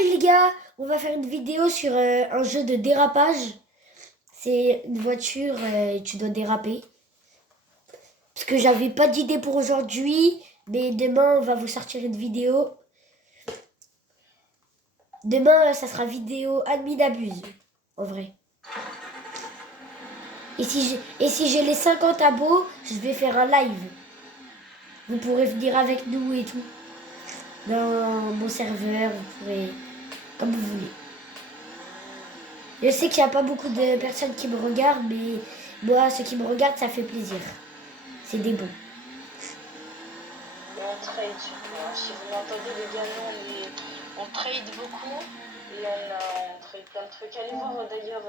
Salut les gars, on va faire une vidéo sur un jeu de dérapage. C'est une voiture et tu dois déraper. Parce que j'avais pas d'idée pour aujourd'hui, mais demain on va vous sortir une vidéo. Demain ça sera vidéo admin abuse, en vrai. Et si j'ai les 50 abos, je vais faire un live. Vous pourrez venir avec nous et tout. Dans mon serveur, vous pourrez... Comme vous voulez. Je sais qu'il n'y a pas beaucoup de personnes qui me regardent, mais moi, ceux qui me regardent, ça fait plaisir. C'est des bons. Et on trade surtout. Si vous m'entendez, les gars, nous, on trade beaucoup. Et on trade plein de trucs. Allez voir d'ailleurs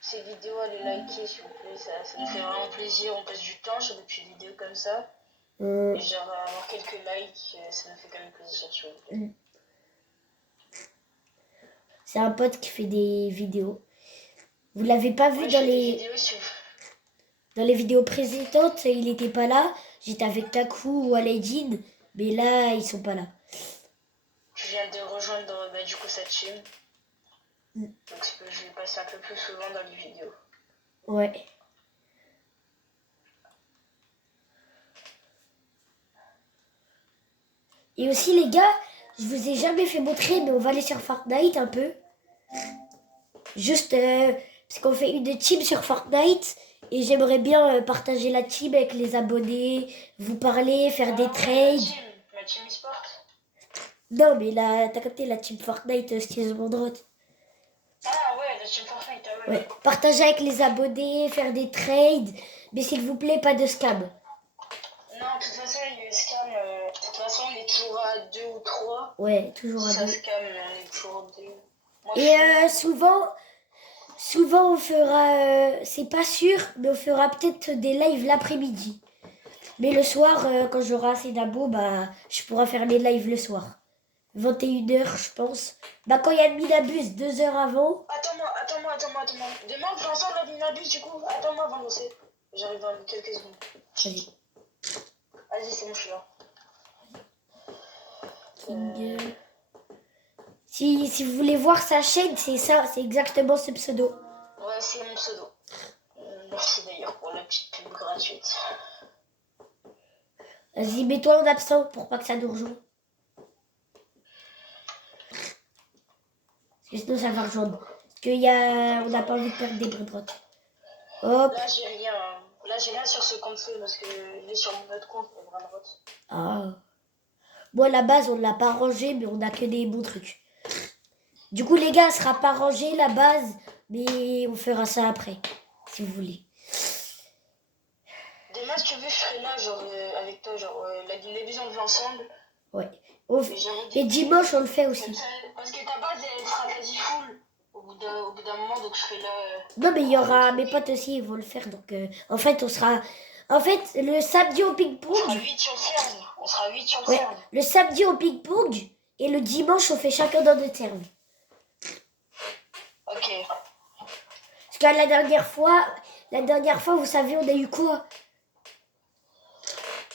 ces vidéos, allez liker s'il vous plaît. Ça nous fait vraiment plaisir. On passe du temps sur des petites vidéos comme ça. Et genre, avoir quelques likes, ça nous fait quand même plaisir, s'il vous plaît. C'est un pote qui fait des vidéos. Vous l'avez pas vu dans les vidéos précédentes, il n'était pas là. J'étais avec Taku ou Aladdin, mais là, ils sont pas là. Je viens de rejoindre du coup sa team. Donc je vais passer un peu plus souvent dans les vidéos. Ouais. Et aussi les gars, je vous ai jamais fait montrer, mais on va aller sur Fortnite un peu. Juste parce qu'on fait une team sur Fortnite et j'aimerais bien partager la team avec les abonnés, vous parler, faire des trades. Ma team e-sport. Non mais là, t'as capté la team Fortnite, Skills Mondrot. Ah ouais, la team Fortnite, ah ouais. Ouais. Partager avec les abonnés, faire des trades, mais s'il vous plaît, pas de scam. Non, de toute façon, les scams, de toute façon, on est toujours à 2 ou 3. Ouais, toujours à 2. Ça scam, on est toujours à 2. Moi, Et souvent on fera, c'est pas sûr, mais on fera peut-être des lives l'après-midi. Mais le soir, quand j'aurai assez d'abos, bah, je pourrai faire les lives le soir. 21h, je pense. Bah, quand il y a Minabus, 2 heures avant. Attends-moi. Demain, on fait ensemble la Minabus, du coup. Attends-moi avant de lancer. J'arrive dans quelques secondes. Vas-y. Vas-y, c'est bon, je suis là. Si vous voulez voir sa chaîne, c'est ça, c'est exactement ce pseudo. Ouais, c'est mon pseudo. Merci d'ailleurs pour la petite pub gratuite. Vas-y, mets-toi en absent pour pas que ça nous rejoigne. Parce que sinon, ça va rejoindre. Parce qu'on n'a pas envie de perdre des bras droite. Hop. Là, j'ai rien. Là, j'ai rien sur ce compte-feu parce que il est sur mon autre compte, le bras droite. Ah. Moi, à la base, on ne l'a pas rangé, mais on a que des bons trucs. Du coup, les gars, elle sera pas rangée, la base, mais on fera ça après, si vous voulez. Demain, si tu veux, je serai là, genre, avec toi, genre, la division, on le fait ensemble. Ouais. Et dimanche, on le fait aussi. Parce que ta base, elle sera quasi full au bout d'un moment, donc je serai là. Non, mais il y aura mes potes aussi, ils vont le faire. Donc, en fait, on sera... En fait, le samedi au ping-pong... On sera 8 sur le serve. On sera 8 sur le serve. Le samedi au ping-pong, et le dimanche, on fait chacun dans notre serve. Ok. Parce que la dernière fois, vous savez, on a eu quoi?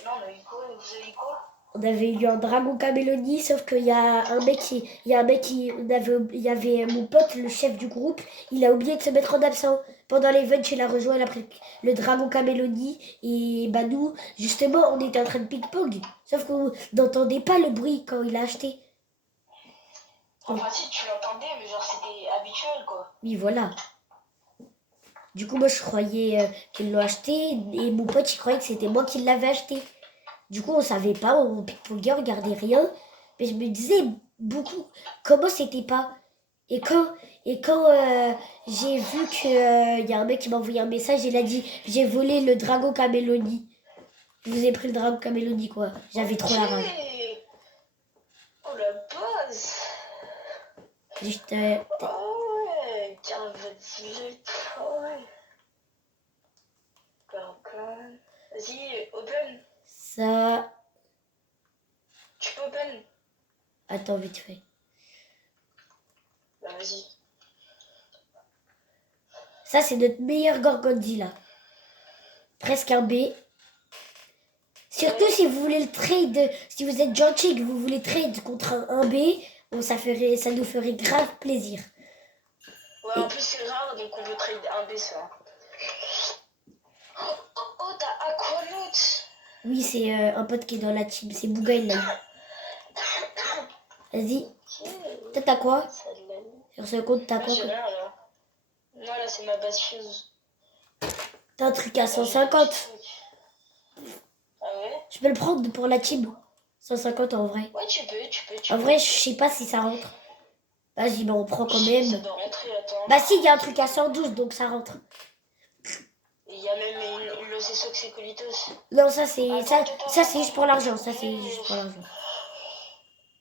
Non, on a eu quoi? Vous avez eu quoi? On avait eu un dragon camélodie, sauf qu'il y a un mec qui... Il y avait mon pote, le chef du groupe, il a oublié de se mettre en absent. Pendant l'event, il a rejoint le dragon camélodie. Et bah nous, justement, on était en train de ping-pong. Sauf qu'on n'entendait pas le bruit quand il a acheté. Enfin, si, tu l'entendais, mais genre, c'était habituel, quoi. Oui, voilà. Du coup, moi, je croyais qu'il l'a acheté. Et mon pote, il croyait que c'était moi qui l'avais acheté. Du coup, on savait pas, on ping-pongait, on regardait rien. Mais je me disais beaucoup comment c'était pas. Et quand j'ai vu qu'il y a un mec qui m'a envoyé un message, il a dit « J'ai volé le dragon camélodie ». Je vous ai pris le dragon camélodie, quoi. J'avais trop la rage. Oh, la base. Juste... Oh ouais, 15-28, oh ouais. Vas-y, open. Ça... Tu peux open? Attends, vite fait. Bah vas-y. Ça, c'est notre meilleur Gorgonzilla. Presque un B. Surtout si vous voulez le trade, si vous êtes gentil et que vous voulez trade contre un B, Bon, ça nous ferait grave plaisir. Ouais, en plus c'est rare, donc on veut trade un B ça. Oh, t'as Aquanaut. Oui, c'est un pote qui est dans la team. C'est Bouga, il l'a eu. Vas-y. Toi, t'as quoi? Ça l'a eu. Sur ce compte, t'as Moi quoi? j'ai rien là. Non, là c'est ma base fuse. T'as un truc à Moi, j'ai des 150. petits trucs. Ah ouais? Je peux le prendre pour la team. 150 en vrai. Ouais, tu peux. En vrai, je sais pas si ça rentre. Vas-y, bah on prend quand Ça même. doit rentrer, attends. Bah si, il y a un truc à 112, donc ça rentre. Il y a même une Locesox Secolitos. Non, ça c'est Attends, ça c'est juste pour attends. l'argent. Ça c'est juste pour l'argent.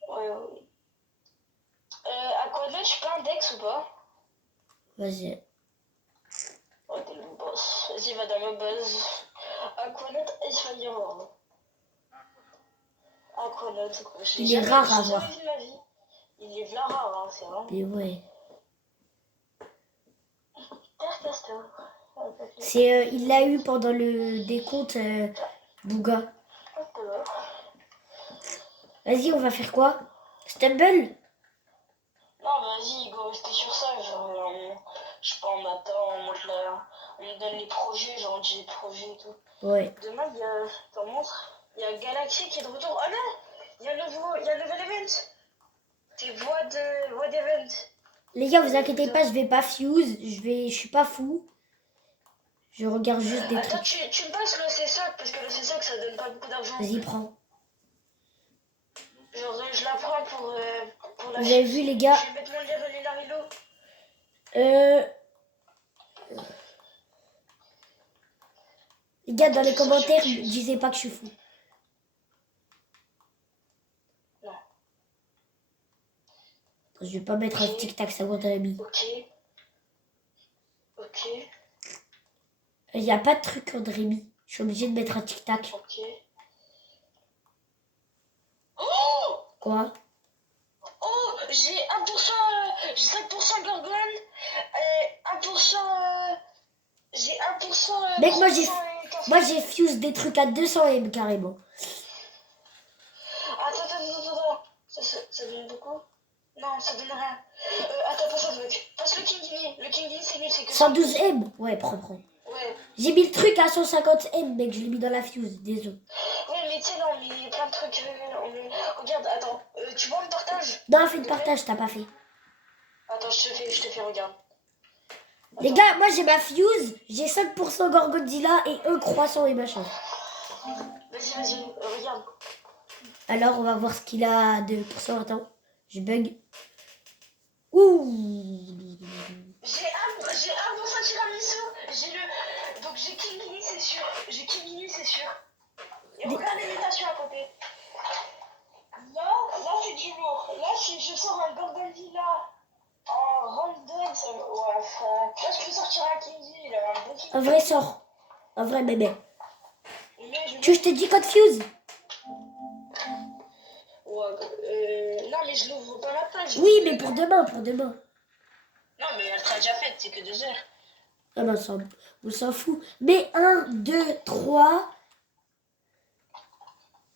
Ouais. Aquanaut, tu peux un Dex ou pas? Vas-y. Oh, t'es le boss. Vas-y, va dans ma base. Aquanaut Ice Fireworld. Aquanaut, Il est rare à voir. Vu de ma vie. Il est v'là rare, hein, c'est vraiment. Mais ouais. Tercaster. C'est il l'a eu pendant le décompte Bouga. Vas-y, on va faire quoi? Stumble? Non, vas-y, go, rester sur ça. Genre, je sais pas, on attend, on me donne les projets, genre, on dit les projets et tout. Ouais. Demain, il y a, t'en montres, il y a Galaxy qui est de retour. Oh non, il y a un nouvel event. C'est voix d'event. Les gars, vous inquiétez pas, je vais pas fuse. Je suis pas fou. Je regarde juste des Attends, trucs. tu me passes le CSOC parce que le CSOC ça donne pas beaucoup d'argent. Vas-y, prends. Genre, je la prends pour la Vous avez vu, les gars? Je vais mettre mon level et Larilo. Les gars, dans les commentaires, disez pas que je suis fou. Non. Je vais pas mettre un tic-tac, ça vaudrait mis. Ok. Il n'y a pas de truc en Rémi. Je suis obligée de mettre un tic-tac. Ok. Oh! Quoi? Oh! J'ai 1%, j'ai 5% Gorgon, 1%, j'ai 1%. Mec, moi j'ai fuse des trucs à 200 M carrément. Attends. Ça donne beaucoup? Non, ça donne rien. Attends, passe un truc. Passe le Kingini. Le Kingini, c'est nul, c'est que 112 M? Ouais, prends. Ouais. J'ai mis le truc à 150 M, mec, je l'ai mis dans la fuse, désolé. Ouais, mais tu sais, là, on met plein de trucs. Regarde, attends. Tu vois, on partage? Non, fais le partage, t'as pas fait. Attends, je te fais, regarde. Les gars, moi j'ai ma fuse, j'ai 5% Gorgonzilla et un croissant et machin. Vas-y, regarde. Alors, on va voir ce qu'il a de pourcent. Attends, je bug. Ouh. J'ai 1% tiramisu. Donc j'ai Kingini, c'est sûr. Et regarde les mutations à côté. Là, c'est du lourd. Là, si je sors un Gorgonzilla en random, ça me... Ouais, frère. Là, je peux sortir un Kingini, il a un bon Kingini. Un vrai sort. Un vrai bébé. Mais Je te dis code fuse? Ouais, non, mais je l'ouvre pas la page. Oui, mais pour demain. Non, mais elle sera déjà faite, c'est que 2 heures. Ah ben, on s'en fout. Mais 1, 2, 3.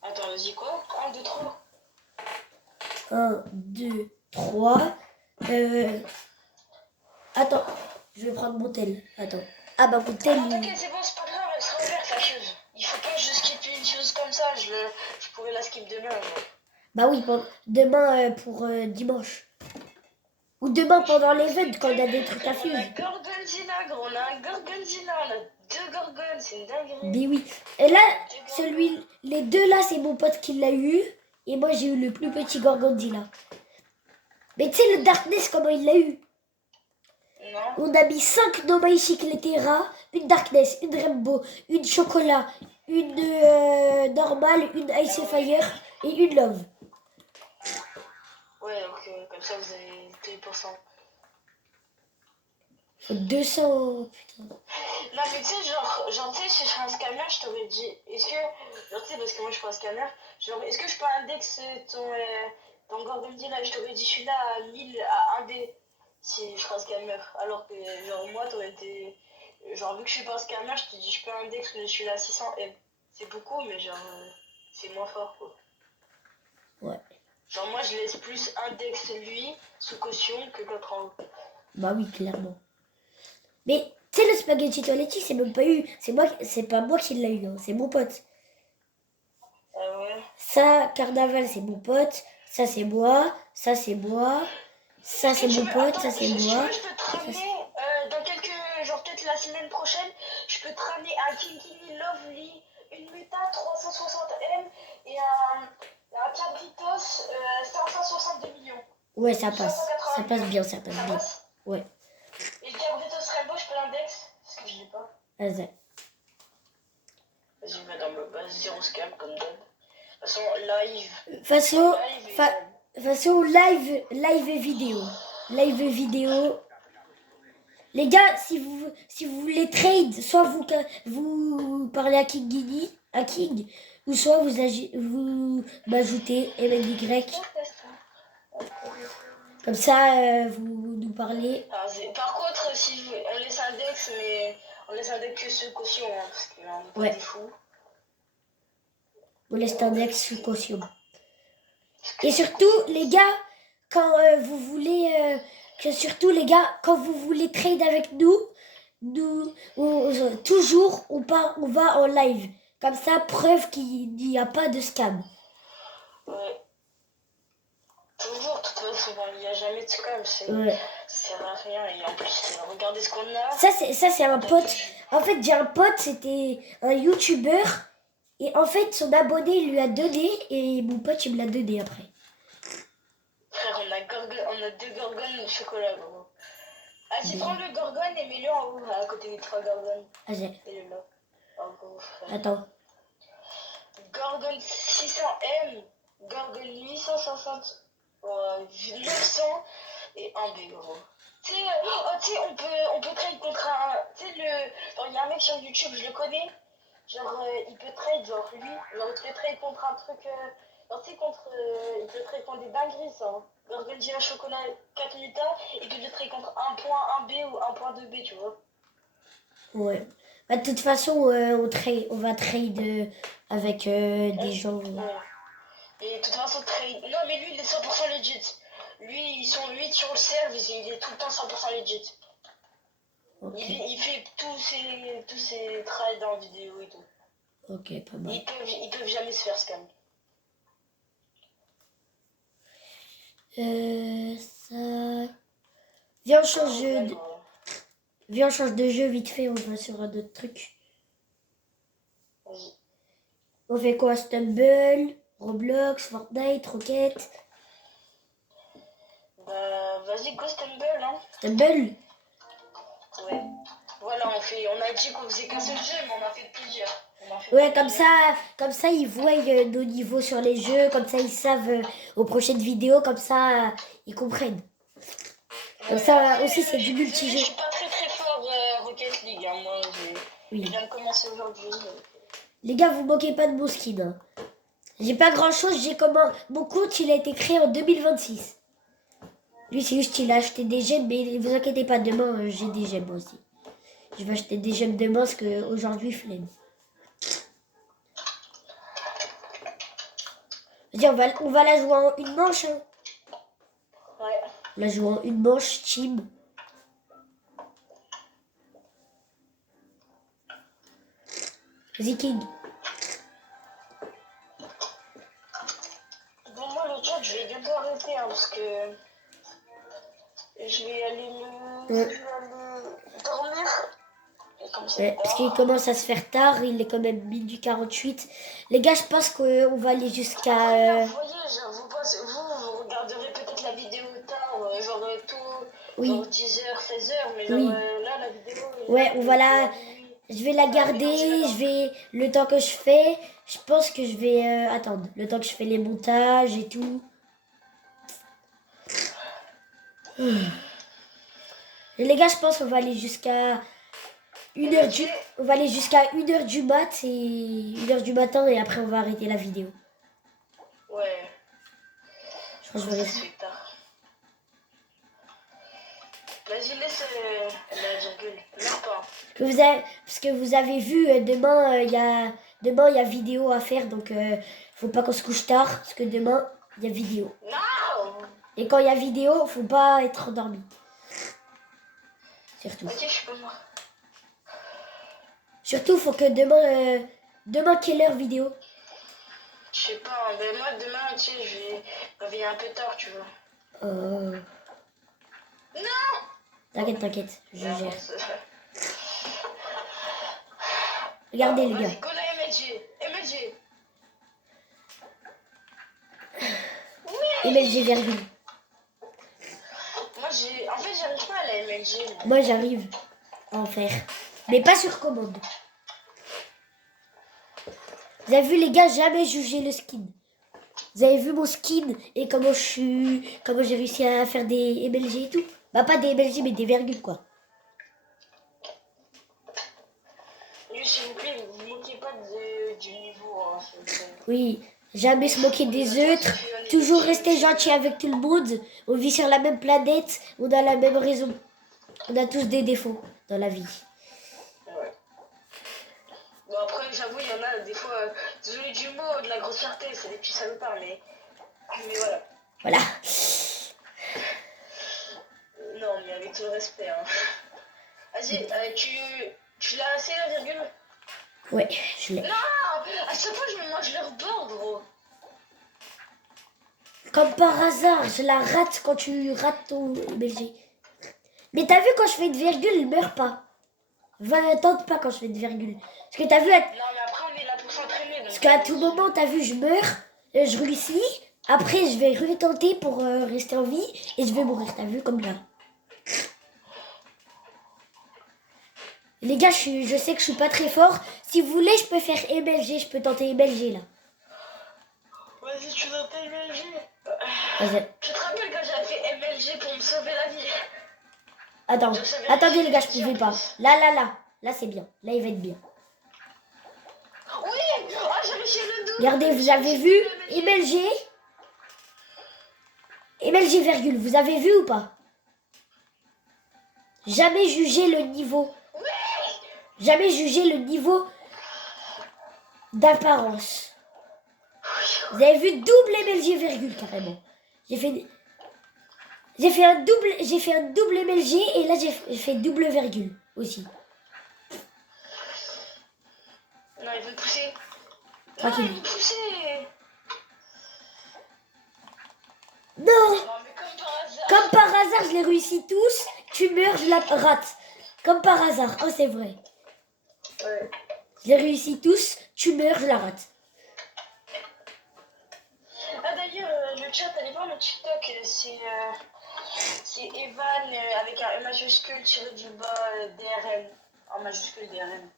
Attends, vas-y, quoi? 1, 2, 3. 1, 2, 3. Attends, je vais prendre mon tel. Attends. Ah bah mon tel. Ah, t'inquiète, c'est bon, c'est pas grave, elle sera ouverte la fuse. Il faut pas que je skip une fuse comme ça, je pourrais la skip demain. Mais... Bah oui, demain pour dimanche. Ou demain pendant l'event quand on a des trucs à fuse. On a Gorgonzilla, gros, on a un Gorgonzilla, on a 2 Gorgones, c'est une dinguerie. Mais oui. Et là, les deux là, c'est mon pote qui l'a eu. Et moi, j'ai eu le plus petit Gorgonzilla. Mais tu sais, le Darkness, comment il l'a eu? Non. On a mis 5 Nomaïchic Letera, une Darkness, une Rainbow, une Chocolat, une normale, une Ice Fire et une Love. Ouais, ok, comme ça vous avez 2%. 200, putain. Non, mais tu sais, genre tu sais, si je fais un scanner, je t'aurais dit, est-ce que, genre, tu sais, parce que moi je fais un scanner, genre, est-ce que je peux index ton Gorgonzilla, je t'aurais dit celui-là à 1000, à 1B, si je fais un scanner, alors que, genre, moi, t'aurais été, genre, vu que je suis pas un scanner, je te dis, je peux index celui-là à 600 M. C'est beaucoup, mais genre, c'est moins fort, quoi. Ouais. Genre moi je laisse plus index lui sous caution que l'autre en haut. Bah oui, clairement. Mais tu sais, le spaghetti toiletti, c'est même pas eu. C'est pas moi qui l'ai eu, hein, c'est mon pote. Ah ouais. Ça, carnaval, c'est mon pote. Ça, c'est moi. Ça, c'est moi. Ça, c'est mon pote. Ça, c'est Si tu moi. veux, je peux te ramener dans quelques, genre peut-être la semaine prochaine, je peux te ramener un Kinkini Lovely, une Muta 360M et un Cabritos 562 millions. Ouais, ça passe. 580 Ça passe millions. bien, ça passe Ça bien. passe. Ouais. Et le Cabritos Rainbow, je peux l'index parce que je l'ai pas. Vas-y. Vas-y, madame, bah, zéro scam comme d'hab. De toute façon, live. Façon, Live et, façon live et vidéo. Live et vidéo. Les gars, si vous voulez trade, soit vous parlez à King, ou soit vous m'ajoutez MLY. Comme ça, vous nous parlez. Par contre, si on laisse index, mais on laisse index que sous caution, hein, parce qu'on n'est pas Ouais. des fous. On laisse l'index sous caution. Et surtout, les gars, quand vous voulez, quand vous voulez trade avec nous, toujours on va en live. Comme ça, preuve qu'il n'y a pas de scam. Ouais. Toujours, de toute façon, il n'y a jamais de scam, Ouais. ça sert à rien. Et en plus, regardez ce qu'on a. Ça, c'est un pote. En fait, j'ai un pote, c'était un YouTuber. Et en fait, son abonné lui a donné. Et mon pote, il me l'a donné après. Frère, on a 2 gorgones de chocolat, gros. Vas-y, prends le gorgone et mets-le en haut, à côté des 3 gorgones. Vas-y. Et le là. En gros, frère. Attends. Gorgone 600M, Gorgone 860, 900 et 1B, gros. Tu sais, on peut trade contre un. Tu sais, il y a un mec sur YouTube, je le connais. Genre, il peut trade, genre lui. Genre, il peut trade contre un truc. Genre, tu sais, il peut trade contre des dingueries, ça. Hein. Gorgone Gila Chocolat 4 mutas, il peut le trade contre 1.1B ou 1.2B, tu vois. Ouais. Bah, de toute façon, on va trade avec des gens. Ouais. Et de toute façon, trade. Non, mais lui, il est 100% legit. Lui, ils sont 8 sur le serve, il est tout le temps 100% legit. Ok. Il fait tous ses trades en vidéo et tout. Ok, pas mal. Ils peuvent jamais se faire scam. Ça. Viens, on change de jeu vite fait, on va sur un autre truc. Vas-y. On fait quoi? Stumble, Roblox, Fortnite, Rocket. Bah, vas-y, go Stumble, hein. Stumble? Ouais. Voilà, on a dit qu'on faisait qu'un seul jeu, mais on a fait plusieurs. Ouais, comme ça, ils voient nos niveaux sur les jeux, comme ça, ils savent aux prochaines vidéos, comme ça, ils comprennent. Comme ça, aussi, c'est du multijeu. Je suis pas très fort Rocket League, hein. Moi, je viens de commencer aujourd'hui. Les gars, vous moquez pas de mon skin. Hein. J'ai pas grand chose, mon compte, il a été créé en 2026. Lui, c'est juste qu'il a acheté des gemmes, mais vous inquiétez pas, demain, j'ai des gemmes aussi. Je vais acheter des gemmes demain, parce qu'aujourd'hui, flemme. Vas-y, on va la jouer en une manche. Hein. Ouais. On la joue en une manche, team. Vas-y, King. Bon, moi, le chat, je vais bientôt arrêter, hein, parce que je vais aller dormir. Ouais, parce qu'il commence à se faire tard, il est quand même minuit 48. Les gars, je pense qu'on va aller jusqu'à... Vous voyez, vous regarderez peut-être la vidéo tard, genre tôt, oui. genre 10h, 16h, mais genre oui. là, la vidéo... Ouais, on va la... Je vais la garder, le temps que je fais, je pense que je vais attendre. Le temps que je fais les montages et tout. Et les gars, je pense qu'on va aller jusqu'à 1h on va aller jusqu'à 1h du mat et 1h du matin et après on va arrêter la vidéo. Ouais. Je crois que je vais rester. Vas-y, laisse la virgule. Meurs pas. Parce que vous avez vu, demain, il y a vidéo à faire, donc faut pas qu'on se couche tard, parce que demain, Il y a vidéo. Non. Et quand il y a vidéo, faut pas être endormi. Surtout. Ok, je suis pas mort. Surtout, faut que demain quelle heure vidéo? Je sais pas, hein, ben moi demain, tu sais, je vais réveiller un peu tard, tu vois. Non. T'inquiète, je Non, gère. c'est- Regardez les Vas-y, gars. go là, MLG. MLG virgule. Moi, en fait, j'arrive pas à la MLG. Là. Moi j'arrive à en faire. Mais pas sur commande. Vous avez vu les gars, jamais jugé le skin. Vous avez vu mon skin et comment j'ai réussi à faire des MLG et tout. Bah pas des MLG mais des virgules quoi. Oui, s'il vous plaît, vous vous moquez pas du niveau. Hein, s'il vous plaît. Oui, jamais se moquer des autres. Toujours rester gentil avec tout le monde. On vit sur la même planète. On a la même raison. On a tous des défauts dans la vie. Ouais. Bon, après, j'avoue, il y en a des fois. Désolé du mot, de la grossièreté, c'est des petits salopards, mais voilà. Voilà. Non, mais avec tout le respect. Hein. Vas-y, tu l'as assez la virgule? Ouais, je l'ai. Non. À chaque fois, je me mange leur bord, gros. Comme par hasard, je la rate quand tu rates ton MLG. Mais t'as vu quand je fais de virgule, il meurt pas. Tente pas quand je fais de virgule. Parce que t'as vu, Non, mais après, on est là pour s'entraîner. parce qu'à tout moment, t'as vu, je meurs, je réussis. Après, je vais retenter pour rester en vie et je vais mourir. T'as vu comme là. Les gars, je sais que je suis pas très fort. Si vous voulez, je peux faire MLG. Je peux tenter MLG là. Vas-y, tu dois MLG. Vas-y. Tu te rappelles quand j'avais fait MLG pour me sauver la vie? Attendez les gars, je pouvais pas. Là c'est bien. Là il va être bien. Oui. Oh, j'ai réussi le double. Regardez, vous avez vu MLG MLG virgule, vous avez vu ou pas? Jamais jugé le niveau. Oui. Jamais jugé le niveau d'apparence. Vous avez vu double MLG virgule carrément. J'ai fait un double MLG et là j'ai fait double virgule aussi. Non, il veut me pousser. Tranquille. Non, il veut me pousser. Non, Non, mais comme par hasard, je les réussis tous. Tu meurs, je la rate. Comme par hasard. Oh, c'est vrai. Ouais. Je les réussis tous. Tu meurs, je la rate. Ah, d'ailleurs, le chat, allez voir le TikTok. C'est Evan avec un E majuscule tiré du bas DRM. En majuscule DRM.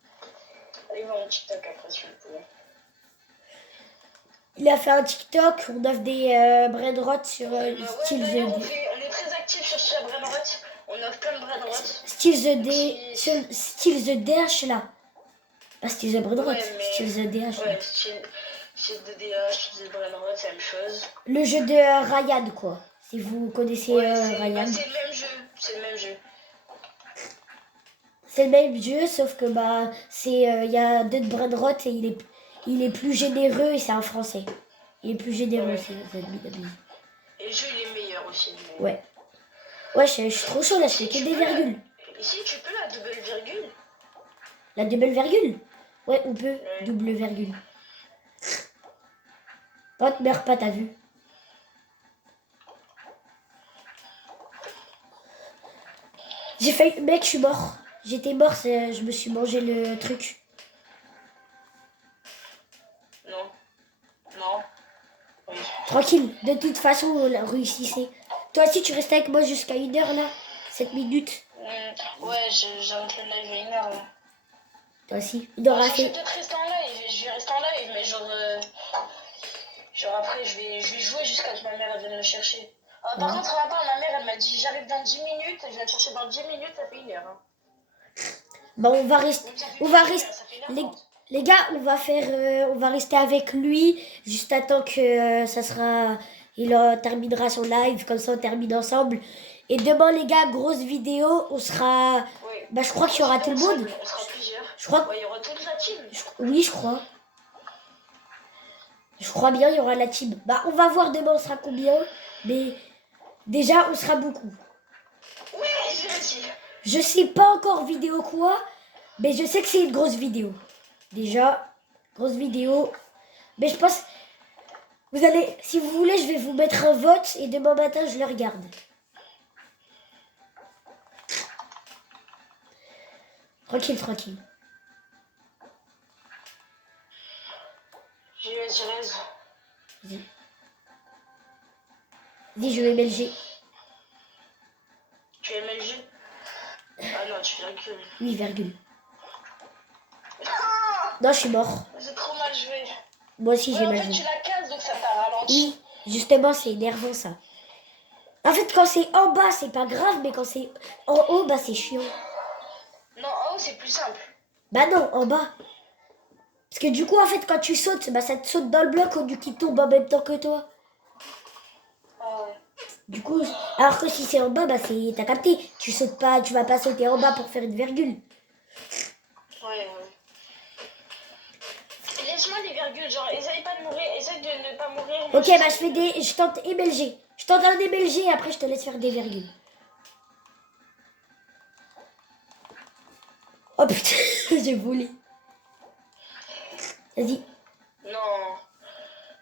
Allez voir mon TikTok après, si vous pouvez. Il a fait un TikTok. On offre des brainrots sur Style d'ailleurs, The on D. est très actifs sur ce brainrot. On offre plein de brainrots. Style The D. Style The DH là. Pas Style The Brainrot. Ouais, mais... Style The DH. Ouais, style de DH, style de brainrot, c'est la même chose. Le jeu de Ryan quoi. Si vous connaissez Ryan. C'est le même jeu. C'est le même jeu. C'est le même jeu, sauf que bah il y a deux de brainrot et il est plus généreux et c'est un français. Il est plus généreux, c'est Dabi. Et le jeu il est meilleur aussi. Mais... Ouais. Ouais, je suis trop chaud là, je fais que des virgules. Ici tu peux la double virgule. La double virgule? Ouais, on peut. Ouais. Double virgule. Oh, meurs pas, t'as vu? J'ai failli... Mec, je suis mort. J'étais mort, je me suis mangé le truc. Non. Oui. Tranquille, de toute façon, on réussissait. Toi aussi, tu restes avec moi jusqu'à 1h là? 7 minutes. Ouais, j'ai en train de live 1 heure. Là. Toi aussi. Il aura Je fait... vais peut-être rester en live, je vais rester en live, mais genre après je vais jouer jusqu'à ce que ma mère elle vienne me chercher. Par contre, ma mère elle m'a dit j'arrive dans 10 minutes, je viens te chercher dans 10 minutes, ça fait 1 heure. Hein. Bon, on va rester... Les gars, on va rester avec lui juste à temps que terminera son live, comme ça on termine ensemble. Et demain les gars, grosse vidéo, on sera... Oui. Bah je crois qu'il y aura tout le monde. On sera plusieurs. Je crois... Ouais, il y aura toute la team. Oui, je crois. Je crois bien, il y aura la team. Bah, on va voir demain, on sera combien. Mais déjà, on sera beaucoup. Oui, je le dis. Je sais pas encore vidéo quoi, mais je sais que c'est une grosse vidéo. Déjà, grosse vidéo. Mais je pense, vous allez, si vous voulez, je vais vous mettre un vote et demain matin, je le regarde. Tranquille, tranquille. J'ai raison. Vas-y. Vas-y, je vais MLG. Tu es MLG? Ah non, tu virgule. Oui, virgule. Non, je suis mort. C'est trop mal joué. Moi aussi, j'ai Ouais, en mal fait, joué. tu la casses, donc ça t'a ralenti. Oui, justement, c'est énervant ça. En fait, quand c'est en bas, c'est pas grave, mais quand c'est en haut, bah c'est chiant. Non, en haut, c'est plus simple. Bah non, en bas. Parce que du coup, en fait, quand tu sautes, bah ça te saute dans le bloc au lieu qu'il tombe en même temps que toi. Ah ouais. Du coup, alors que si c'est en bas, bah c'est. T'as capté. Tu sautes pas, tu vas pas sauter en bas pour faire une virgule. Ouais. Laisse-moi les virgules, genre, essaye pas de mourir, essaye de ne pas mourir. Ok, bah je fais des. Je tente MLG. Je tente un MLG et après je te laisse faire des virgules. Oh putain, j'ai volé. Vas-y, Non.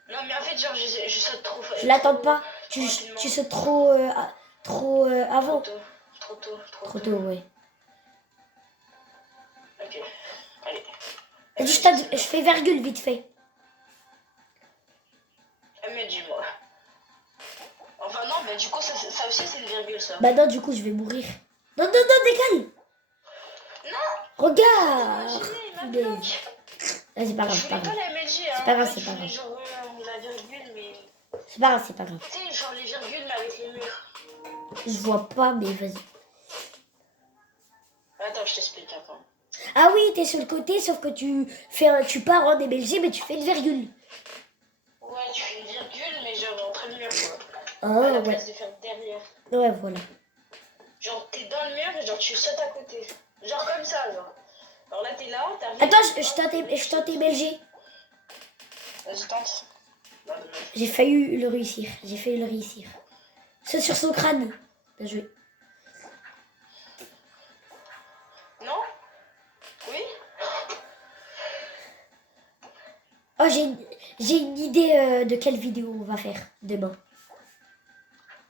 Non, mais en fait, genre, je saute trop. je l'attends pas. Tu sautes trop, avant. Trop tôt. Trop tôt, ouais. Ok. Allez. Vas-y, je fais virgule vite fait. MLG, moi. Enfin, non, bah, du coup, ça aussi, c'est une virgule, ça. Bah non, du coup, je vais mourir. Non, non, non, décale. Non. Regarde. Mais... Vas-y, pas grave, Je c'est pas voulais pas grave. la MLG, hein. C'est pas grave, En fait, c'est pas je voulais grave. genre la virgule, mais... C'est pas grave, c'est pas grave. Tu sais, genre les virgules, mais avec les murs. Je vois pas, mais vas-y. Attends, je t'explique, attends. Ah oui, t'es sur le côté, sauf que tu pars en MLG, mais tu fais une virgule. Ouais, tu fais une virgule, mais genre entre le mur, quoi. Ah, À la ouais. place de faire derrière. Ouais, voilà. Genre, t'es dans le mur et genre tu sautes à côté. Genre comme ça, genre. Alors là, t'es là, t'arrives. Attends, je tente MLG. Vas-y, tente. J'ai failli le réussir. J'ai failli le réussir. C'est sur son crâne. Bien joué. Non? Oui? Oh, j'ai une idée de quelle vidéo on va faire demain.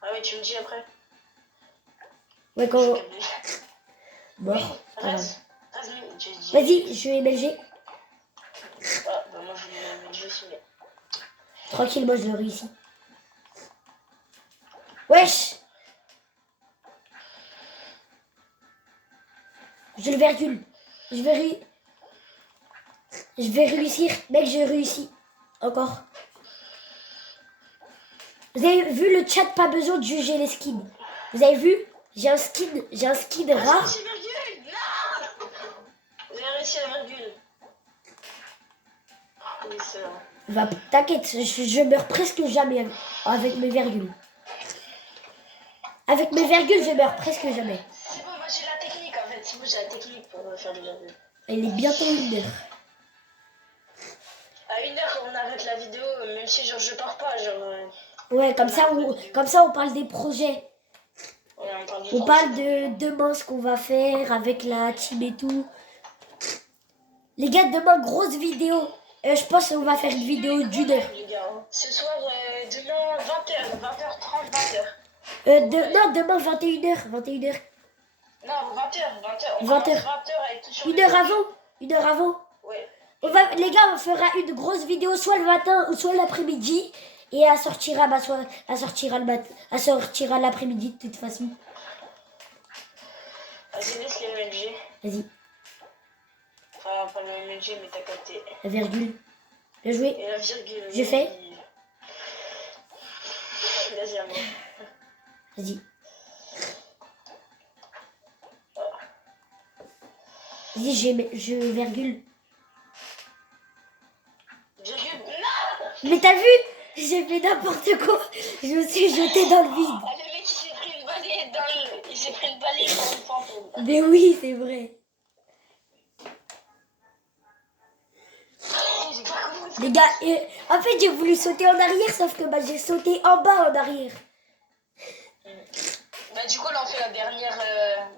Ah oui, tu me dis après. Ouais, quand... Oui, Mort. Pas grave. reste. Vas-y, je vais MLG. Ah, bah moi je vais filmer. Tranquille, moi je le réussis. Wesh! Je le virgule. Je vais réussir. Mec, j'ai réussi. Encore. Vous avez vu le chat, pas besoin de juger les skins. Vous avez vu? J'ai un skin rare. J'ai virgule! Non! J'ai réussi la virgule. Oui, c'est vrai. T'inquiète, je meurs presque jamais avec mes virgules. Avec mes virgules, je meurs presque jamais. C'est bon, moi j'ai la technique en fait. C'est bon, j'ai la technique pour faire des virgules. Il est bientôt 1h. À 1h, on arrête la vidéo, même si genre je pars pas, genre. Ouais, comme ça, on parle des projets. Ouais, On parle de demain ce qu'on va faire avec la team et tout. Les gars, demain, grosse vidéo. Je pense qu'on va faire une vidéo d'1 heure. Les gars, hein. Ce soir, demain 20h, 20h30, 20h. Non, demain 21h. 21h. Non, 20h, 20h. On 20h. commence 20h avec tout sur Une le heure dos. avant. Une heure avant. Ouais. Les gars, on fera une grosse vidéo soit le matin ou soit l'après-midi. Et elle sortira, elle sortira l'après-midi de toute façon. Vas-y, laisse les MLG. Vas-y, Enfin, pas le MLG, mais t'as capté. la virgule. Bien joué. Et la virgule. Je fais. Vas-y, à moi. Vas-y. Vas-y, je virgule. Virgule. Non! Mais t'as vu? J'ai fait n'importe quoi. Je me suis jetée dans le vide. Ah, le mec, il s'est pris une balayée dans le... Il s'est pris une balayée dans le fantôme. Mais oui, c'est vrai. J'ai pas compris Les gars, en fait, j'ai voulu sauter en arrière, sauf que bah, j'ai sauté en bas en arrière. Bah, du coup, là, on fait la dernière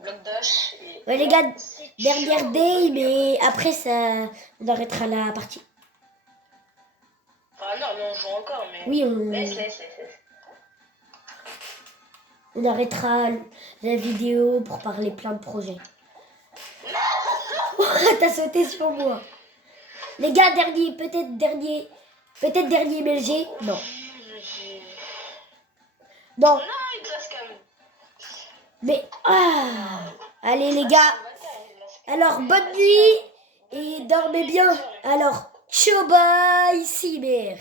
bloc dash. Et... Ouais, les gars, c'est dernière chaud. day, mais après, ça, on arrêtera la partie. Ah non, mais on joue encore, mais... Oui, Laisse. on arrêtera la vidéo pour parler plein de projets. T'as sauté sur moi. Les gars, peut-être dernier MLG. Non. Non, Non, il classe quand même. mais... Allez, les gars. Alors, bonne nuit et dormez bien. Alors, ciao, bye, Cyber.